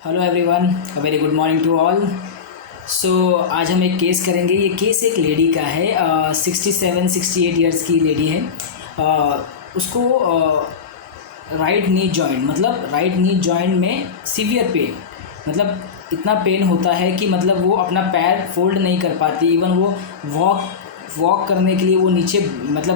Hello everyone, a very good morning to all. So आज हम एक केस करेंगे। ये केस एक लेडी का है, 67-68 ईयर्स की लेडी है। उसको right knee joint right knee joint में सीवियर पेन, मतलब इतना पेन होता है कि मतलब वो अपना पैर फोल्ड नहीं कर पाती। इवन वो वॉक वॉक करने के लिए वो नीचे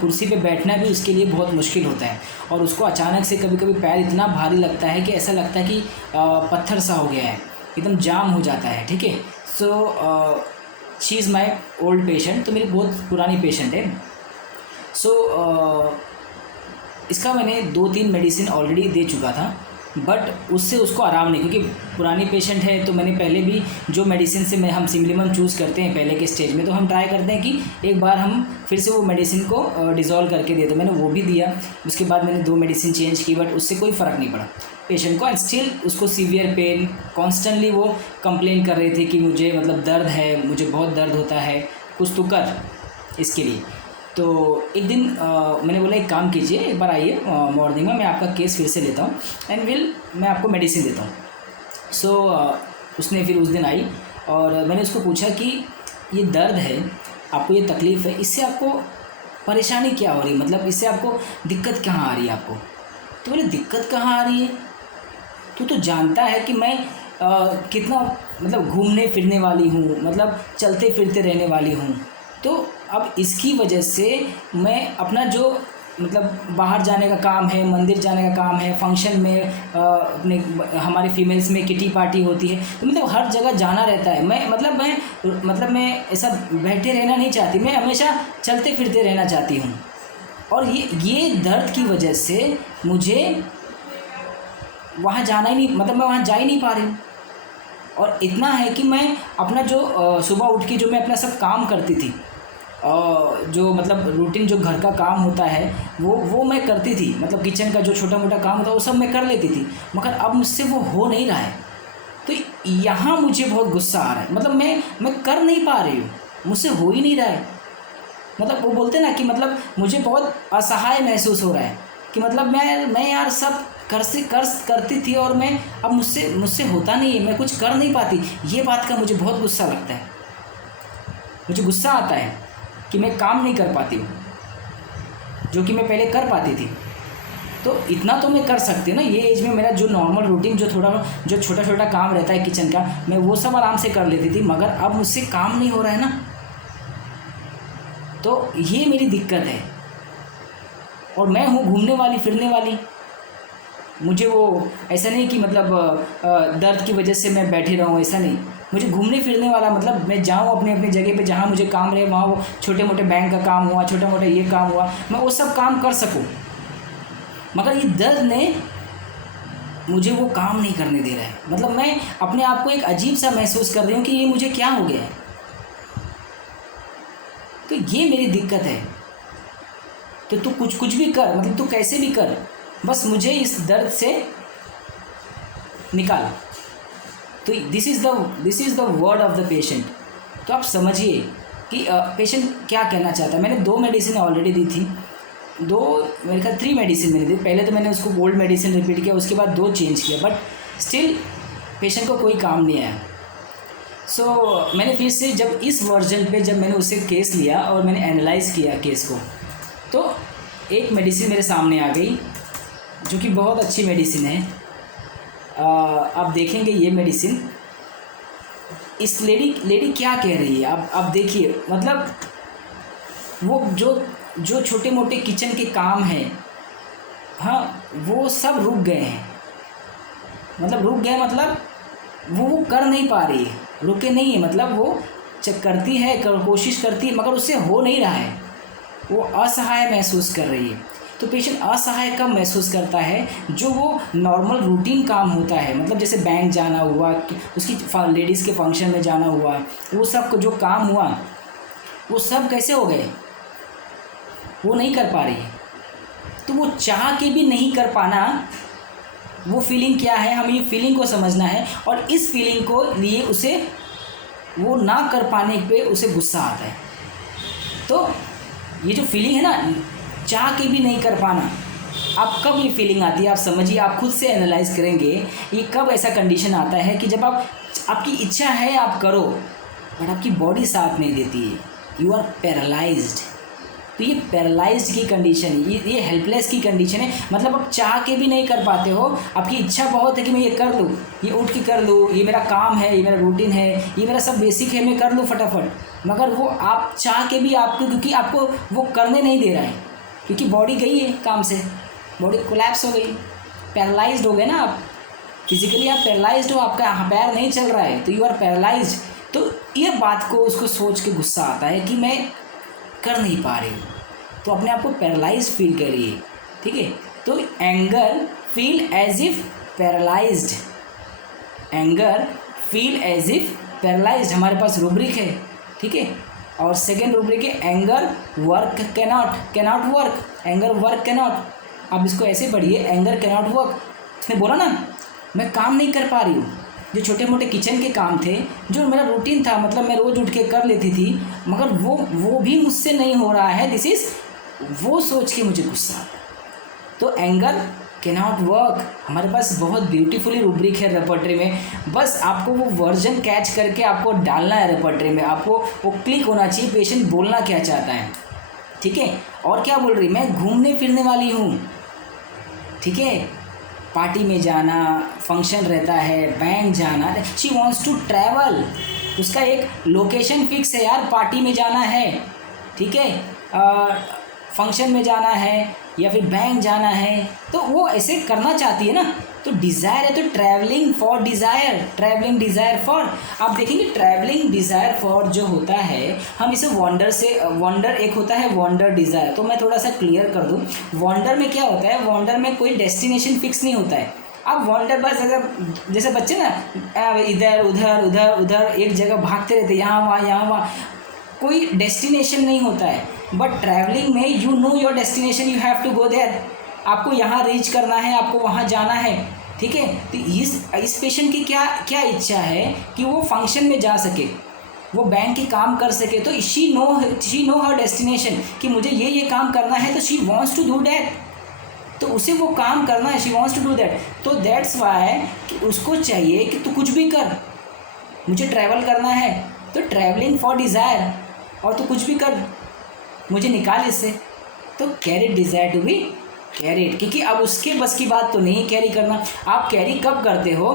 कुर्सी पे बैठना भी उसके लिए बहुत मुश्किल होता है। और उसको अचानक से कभी कभी पैर इतना भारी लगता है कि ऐसा लगता है कि पत्थर सा हो गया है, एकदम जाम हो जाता है। ठीक है। So she is my old patient, तो मेरी बहुत पुरानी पेशेंट है। सो इसका मैंने 2-3 मेडिसिन ऑलरेडी दे चुका था, बट उससे उसको आराम नहीं, क्योंकि पुरानी पेशेंट है। तो मैंने पहले भी जो मेडिसिन से हम सिम्प्लीमन चूज़ करते हैं पहले के स्टेज में, तो हम ट्राई करते हैं कि एक बार हम फिर से वो मेडिसिन को डिज़ोल्व करके दे। तो मैंने वो भी दिया। उसके बाद मैंने 2 मेडिसिन चेंज की, बट उससे कोई फ़र्क नहीं पड़ा पेशेंट को। एंड स्टिल उसको सीवियर पेन, कॉन्स्टेंटली वो कंप्लेन कर रहे थे कि मुझे दर्द है, मुझे बहुत दर्द होता है, कुछ तो कर इसके लिए। तो एक दिन मैंने बोला एक काम कीजिए, एक बार आइए मॉर्निंग में, मैं आपका केस फिर से लेता हूँ एंड मैं आपको मेडिसिन देता हूँ। सो उसने फिर उस दिन आई और मैंने उसको पूछा कि ये दर्द है, आपको ये तकलीफ़ है, इससे आपको परेशानी क्या हो रही है, इससे आपको दिक्कत कहाँ आ रही है आपको। तो बोले दिक्कत कहाँ आ रही है, तू तो जानता है कि मैं कितना घूमने फिरने वाली हूँ, चलते फिरते रहने वाली हूँ। तो अब इसकी वजह से मैं अपना जो बाहर जाने का काम है, मंदिर जाने का काम है, फंक्शन में अपने हमारे फीमेल्स में किटी पार्टी होती है, तो हर जगह जाना रहता है। मैं ऐसा बैठे रहना नहीं चाहती, मैं हमेशा चलते फिरते रहना चाहती हूँ। और ये दर्द की वजह से मुझे वहाँ जाना ही नहीं, मैं वहाँ जा ही नहीं पा रही हूँ। और इतना है कि मैं अपना जो सुबह उठ के जो मैं अपना सब काम करती थी, जो रूटीन जो घर का काम होता है वो मैं करती थी, किचन का जो छोटा मोटा काम होता है वो सब मैं कर लेती थी, मगर अब मुझसे वो हो नहीं रहा है। तो यहाँ मुझे बहुत गुस्सा आ रहा है। मैं कर नहीं पा रही हूँ, मुझसे हो ही नहीं रहा है। वो बोलते ना कि मुझे बहुत असहाय महसूस हो रहा है कि मैं यार सब करती थी और मैं अब मुझसे होता नहीं है, मैं कुछ कर नहीं पाती। ये बात का मुझे बहुत गुस्सा लगता है, मुझे गुस्सा आता है कि मैं काम नहीं कर पाती हूँ जो कि मैं पहले कर पाती थी। तो इतना तो मैं कर सकती हूँ ना, ये एज में मेरा जो नॉर्मल रूटीन जो छोटा छोटा काम रहता है किचन का, मैं वो सब आराम से कर लेती थी, मगर अब मुझसे काम नहीं हो रहा है ना। तो ये मेरी दिक्कत है। और मैं हूँ घूमने वाली फिरने वाली, मुझे वो ऐसा नहीं कि दर्द की वजह से मैं बैठे रहूँ, ऐसा नहीं। मुझे घूमने फिरने वाला मैं जाऊँ अपने अपनी जगह पे जहाँ मुझे काम रहे, वहाँ वो छोटे मोटे बैंक का काम हुआ, छोटा मोटा ये काम हुआ, मैं वो सब काम कर सकूँ। मगर ये दर्द ने मुझे वो काम नहीं करने दे रहा है। मैं अपने आप को एक अजीब सा महसूस कर रही हूँ कि ये मुझे क्या हो गया है। तो ये मेरी दिक्कत है। तो तू कुछ भी कर, तू कैसे भी कर, बस मुझे इस दर्द से निकाल। तो this is the word of the patient. तो आप समझिए कि पेशेंट क्या कहना चाहता है। मैंने 2 मेडिसिन ऑलरेडी दी थी, मेरे ख्याल 3 मेडिसिन मैंने दी। पहले तो मैंने उसको ओल्ड मेडिसिन रिपीट किया, उसके बाद 2 चेंज किया, बट स्टिल पेशेंट को कोई काम नहीं आया। सो मैंने फिर से जब इस वर्जन पे जब मैंने उससे केस लिया और मैंने एनालाइज़ किया केस को, तो एक मेडिसिन मेरे सामने आ गई जो कि बहुत अच्छी मेडिसिन है। आप देखेंगे ये मेडिसिन, इस लेडी क्या कह रही है आप देखिए। वो जो छोटे मोटे किचन के काम हैं, हाँ, वो सब रुक गए हैं। रुक गए वो कर नहीं पा रही है, रुके नहीं है। वो करती है, कोशिश करती है, मगर उससे हो नहीं रहा है। वो असहाय महसूस कर रही है। तो पेशेंट असहाय कब महसूस करता है, जो वो नॉर्मल रूटीन काम होता है, जैसे बैंक जाना हुआ, उसकी लेडीज़ के फंक्शन में जाना हुआ, वो सब जो काम हुआ वो सब कैसे हो गए, वो नहीं कर पा रही है। तो वो चाह के भी नहीं कर पाना, वो फीलिंग क्या है, हमें ये फीलिंग को समझना है। और इस फीलिंग को लिए उसे वो ना कर पाने पे उसे गुस्सा आता है। तो ये जो फीलिंग है ना, चाह के भी नहीं कर पाना, आप कब ये फीलिंग आती है, आप समझिए, आप खुद से एनालाइज करेंगे ये कब ऐसा कंडीशन आता है कि जब आपकी इच्छा है आप करो बट आपकी बॉडी साथ नहीं देती है, यू आर पैरालाइज्ड। तो ये पैरालाइज्ड की कंडीशन, ये हेल्पलेस की कंडीशन है। मतलब आप चाह के भी नहीं कर पाते हो, आपकी इच्छा बहुत है कि मैं ये कर लूँ, ये उठ के कर लूँ, ये मेरा काम है, ये मेरा रूटीन है, ये मेरा सब बेसिक है, मैं कर लूँ फटाफट, मगर वो आप चाह के भी आपको, क्योंकि आपको वो करने नहीं दे रहा है, क्योंकि बॉडी गई है काम से, बॉडी कोलैप्स हो गई, पैरालाइज्ड हो गए ना आप, फिजिकली आप पैरालाइज्ड हो, आपका पैर नहीं चल रहा है, तो यू आर पैरालाइज्ड। तो ये बात को उसको सोच के गुस्सा आता है कि मैं कर नहीं पा रही, तो अपने आप को पैरालाइज्ड फील करिए, ठीक है। तो anger feel as if paralysed, anger feel as if paralysed हमारे पास रूब्रिक है, ठीक है। और सेकेंड रूब्रिक है anger work cannot work, anger work cannot. अब इसको ऐसे पढ़िए, एंगर कैनॉट वर्क, इसने बोला ना मैं काम नहीं कर पा रही हूँ, जो छोटे मोटे किचन के काम थे, जो मेरा रूटीन था, मतलब मैं रोज़ उठ के कर लेती थी, मगर वो भी मुझसे नहीं हो रहा है, दिस इज़, वो सोच के मुझे गुस्सा आता है। तो एंगर कैनॉट वर्क हमारे पास बहुत ब्यूटीफुली रूब्रिक है रेपर्टरी में, बस आपको वो वर्जन कैच करके आपको डालना है रेपर्टरी में, आपको वो क्लिक होना चाहिए पेशेंट बोलना क्या चाहता है, ठीक है। और क्या बोल रही, मैं घूमने फिरने वाली हूँ, ठीक है, पार्टी में जाना, फंक्शन रहता है, बैंक जाना, शी वॉन्ट्स टू ट्रैवल, उसका एक लोकेशन फिक्स है यार, पार्टी में जाना है, ठीक है, फंक्शन में जाना है या फिर बैंक जाना है, तो वो ऐसे करना चाहती है ना। तो डिज़ायर है, तो travelling for desire, travelling desire for, आप देखेंगे ट्रैवलिंग डिज़ायर फॉर जो होता है, हम इसे वॉन्डर से, वॉन्डर एक होता है वॉन्डर डिज़ायर, तो मैं थोड़ा सा क्लियर कर दूँ। वॉन्डर में क्या होता है, वॉन्डर में कोई डेस्टिनेशन फिक्स नहीं होता है, आप वॉन्डर बस जैसे बच्चे ना इधर उधर उधर उधर एक जगह भागते रहते, यहाँ वहाँ, कोई डेस्टिनेशन नहीं होता है। बट ट्रैवलिंग में you know your destination, you have to go there, आपको यहाँ रीच करना है, आपको वहाँ जाना है, ठीक है। तो इस पेशेंट की क्या इच्छा है कि वो फंक्शन में जा सके, वो बैंक के काम कर सके, तो शी नो हर डेस्टिनेशन कि मुझे ये काम करना है, तो she wants to do that, तो उसे वो काम करना है, she wants to do that. तो दैट्स वाई कि उसको चाहिए कि तू कुछ भी कर, मुझे ट्रैवल करना है, तो ट्रैवलिंग फॉर डिज़ायर, और तू कुछ भी कर, मुझे निकाल इससे, तो carried desire to be carried, क्योंकि अब उसके बस की बात तो नहीं कैरी करना। आप कैरी कब करते हो,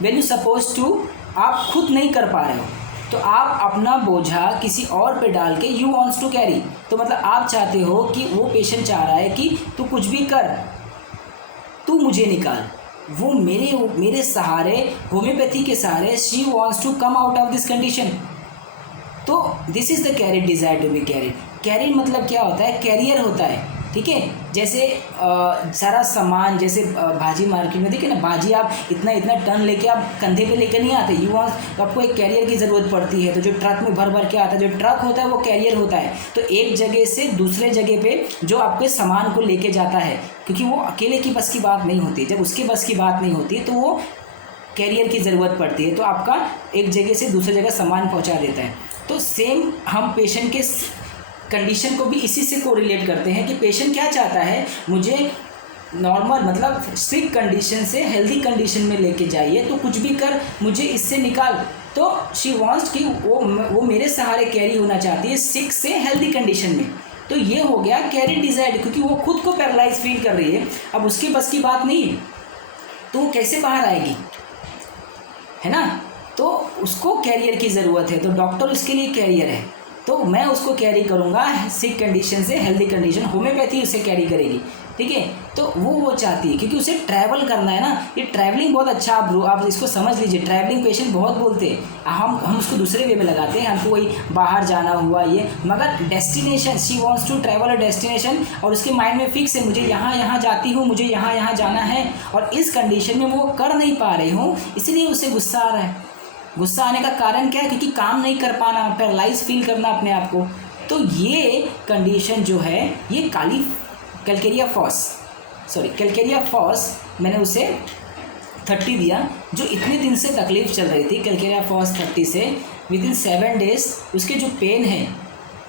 व्हेन यू सपोज टू, आप खुद नहीं कर पा रहे हो, तो आप अपना बोझा किसी और पे डाल के यू वांट्स टू कैरी, तो मतलब आप चाहते हो कि वो पेशेंट चाह रहा है कि तू कुछ भी कर, तू मुझे निकाल, वो मेरे सहारे, होम्योपैथी के सहारे, she wants to come out of this condition. तो this is the carried desire to be carried. Carried मतलब क्या होता है, कैरियर होता है, ठीक है। जैसे सारा सामान, जैसे भाजी मार्केट में देखिए ना, भाजी आप इतना टन लेके आप कंधे पे लेके नहीं आते, यू वांट, आपको एक कैरियर की ज़रूरत पड़ती है। तो जो ट्रक में भर के आता है, जो ट्रक होता है वो कैरियर होता है, तो एक जगह से दूसरे जगह पे जो आपके सामान को लेके जाता है, क्योंकि वो अकेले की बस की बात नहीं होती, जब उसके बस की बात नहीं होती तो वो कैरियर की ज़रूरत पड़ती है, तो आपका एक जगह से दूसरी जगह सामान पहुँचा देता है। तो सेम हम पेशेंट के कंडीशन को भी इसी से कोरिलेट करते हैं कि पेशेंट क्या चाहता है, मुझे नॉर्मल मतलब सिक कंडीशन से हेल्दी कंडीशन में लेके जाइए, तो कुछ भी कर, मुझे इससे निकाल। तो शी वांट्स कि वो मेरे सहारे कैरी होना चाहती है सिक से हेल्दी कंडीशन में। तो ये हो गया कैरी डिज़ायर्ड, क्योंकि वो खुद को पैरालाइज फील कर रही है, अब उसके बस की बात नहीं है, तो वो कैसे बाहर आएगी, है ना। तो उसको कैरियर की ज़रूरत है, तो डॉक्टर उसके लिए कैरियर है, तो मैं उसको कैरी करूँगा सिक कंडीशन से हेल्दी कंडीशन, होम्योपैथी उसे कैरी करेगी, ठीक है। तो वो चाहती है, क्योंकि उसे ट्रैवल करना है ना, ये ट्रैवलिंग बहुत अच्छा, आप इसको समझ लीजिए, ट्रैवलिंग पेशेंट बहुत बोलते हैं, हम उसको दूसरे वे में लगाते हैं, हमको वही बाहर जाना हुआ ये, मगर destination, she wants to travel a destination, और उसके माइंड में फिक्स है, मुझे यहाँ जाती हूँ, मुझे यहाँ जाना है, और इस कंडीशन में वो कर नहीं पा रही हूँ, इसलिए उसे गुस्सा आ रहा है। गुस्सा आने का कारण क्या है, क्योंकि काम नहीं कर पाना, पैरालाइज फील करना अपने आप को। तो ये कंडीशन जो है, ये कैलकेरिया फॉस मैंने उसे 30 दिया, जो इतने दिन से तकलीफ़ चल रही थी कैलकेरिया फॉस 30 से, विद इन 7 डेज उसके जो पेन है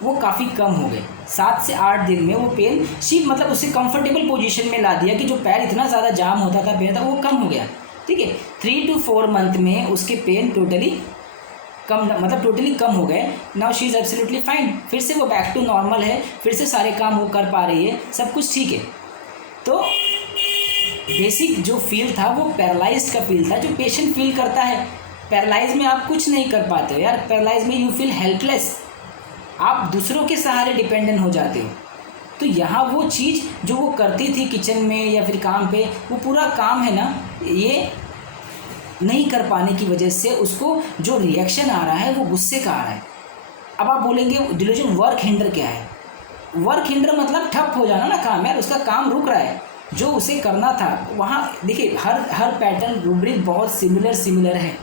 वो काफ़ी कम हो गए। 7 से 8 दिन में वो पेन सिर्फ मतलब उससे कंफर्टेबल पोजीशन में ला दिया कि जो पैर इतना ज़्यादा जाम होता था, पेन था, वो कम हो गया। ठीक है, 3 to 4 मंथ में उसके पेन टोटली कम हो गए। Now she is absolutely fine, फिर से वो बैक टू नॉर्मल है, फिर से सारे काम वो कर पा रही है, सब कुछ ठीक है। तो बेसिक जो फील था वो पैरालाइज्ड का फील था, जो पेशेंट फील करता है। पैरालाइज में आप कुछ नहीं कर पाते हो यार, पैरालाइज में यू फील हेल्पलेस, आप दूसरों के सहारे डिपेंडेंट हो जाते हो। तो यहाँ वो चीज़ जो वो करती थी किचन में या फिर काम पे, वो पूरा काम है ना, ये नहीं कर पाने की वजह से उसको जो रिएक्शन आ रहा है वो गुस्से का आ रहा है। अब आप बोलेंगे डिल्यूजन वर्क हिंडर क्या है? वर्क हिंडर मतलब ठप हो जाना ना काम, यार उसका काम रुक रहा है, जो उसे करना था वहाँ। देखिए हर पैटर्न रूब्रिक बहुत सिमिलर है,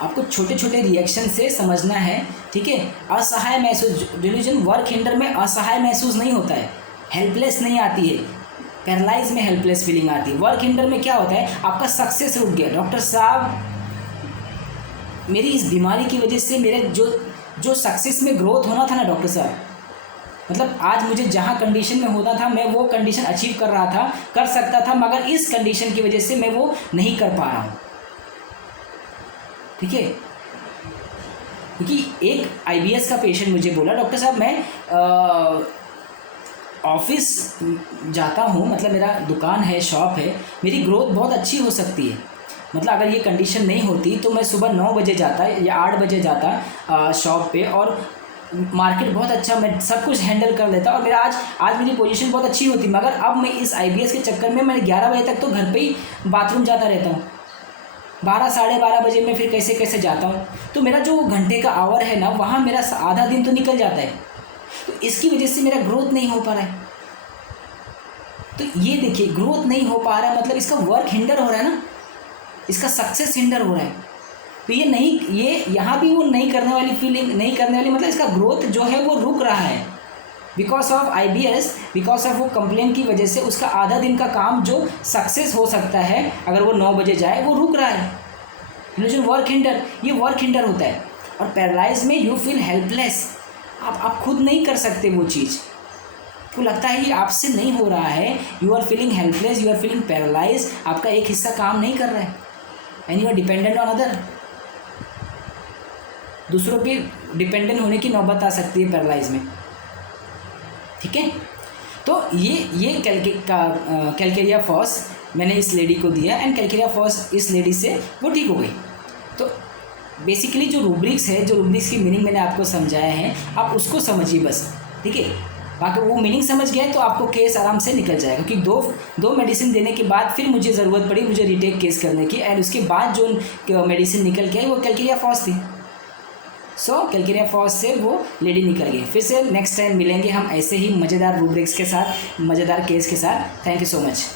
आपको छोटे छोटे रिएक्शन से समझना है। ठीक है, असहाय महसूस, डिल्यूजन वर्क हिंडर में असहाय महसूस नहीं होता है, हेल्पलेस नहीं आती है, पैरालाइज में हेल्पलेस फीलिंग आती है। वर्क हिंडर में क्या होता है, आपका सक्सेस रुक गया, डॉक्टर साहब मेरी इस बीमारी की वजह से मेरे जो सक्सेस में ग्रोथ होना था ना डॉक्टर साहब, मतलब आज मुझे जहाँ कंडीशन में होना था मैं वो कंडीशन अचीव कर रहा था, कर सकता था, मगर इस कंडीशन की वजह से मैं वो नहीं कर पा रहा हूँ। ठीक है, क्योंकि एक IBS का पेशेंट मुझे बोला, डॉक्टर साहब मैं ऑफिस जाता हूँ, मतलब मेरा दुकान है, शॉप है, मेरी ग्रोथ बहुत अच्छी हो सकती है, मतलब अगर ये कंडीशन नहीं होती तो मैं सुबह 9 बजे जाता या 8 बजे जाता शॉप पे, और मार्केट बहुत अच्छा, मैं सब कुछ हैंडल कर लेता, और मेरा आज मेरी पोजीशन बहुत अच्छी होती। मगर अब मैं इस IBS के चक्कर में मैं 11 बजे तक तो घर पे ही बाथरूम जाता रहता हूँ, 12 साढ़े 12 बजे में फिर कैसे जाता हूँ, तो मेरा जो घंटे का आवर है ना, वहाँ मेरा आधा दिन तो निकल जाता है। तो इसकी वजह से मेरा ग्रोथ नहीं हो पा रहा है। तो ये देखिए, ग्रोथ नहीं हो पा रहा है मतलब इसका वर्क हिंडर हो रहा है ना, इसका सक्सेस हिंडर हो रहा है। तो ये यहाँ भी वो नहीं करने वाली फीलिंग, नहीं करने वाली मतलब इसका ग्रोथ जो है वो रुक रहा है, because of IBS, because of वो कंप्लेन की वजह से उसका आधा दिन का काम जो सक्सेस हो सकता है अगर वो 9 बजे जाए, वो रुक रहा है। डिल्यूजन वर्क हिंडर, ये वर्क हिंडर होता है। और पैरालाइज में यू फील हेल्पलेस, आप खुद नहीं कर सकते वो चीज़, आपको लगता है ये आपसे नहीं हो रहा है, you are feeling helpless, you are feeling paralyse, आपका एक हिस्सा काम नहीं कर रहा है, and you are dependent on other. दूसरों पे डिपेंडेंट होने की नौबत आ सकती है पैरालाइज में। ठीक है, तो ये कैलकेरिया फॉस मैंने इस लेडी को दिया, एंड कैलकेरिया फॉस इस लेडी से वो ठीक हो गई। तो बेसिकली जो रूब्रिक्स है, जो रूब्रिक्स की मीनिंग मैंने आपको समझाया है, आप उसको समझिए बस। ठीक है, बाकी वो मीनिंग समझ गए तो आपको केस आराम से निकल जाएगा, क्योंकि दो मेडिसिन देने के बाद फिर मुझे ज़रूरत पड़ी मुझे रिटेक केस करने की, एंड उसके बाद जो मेडिसिन निकल के आई वो कैलकेरिया फॉस थी। सो कैलकेरिया फॉस से वो लेडी निकल गई। फिर से नेक्स्ट टाइम मिलेंगे हम ऐसे ही मज़ेदार रूब्रिक्स के साथ, मज़ेदार केस के साथ। Thank you so much.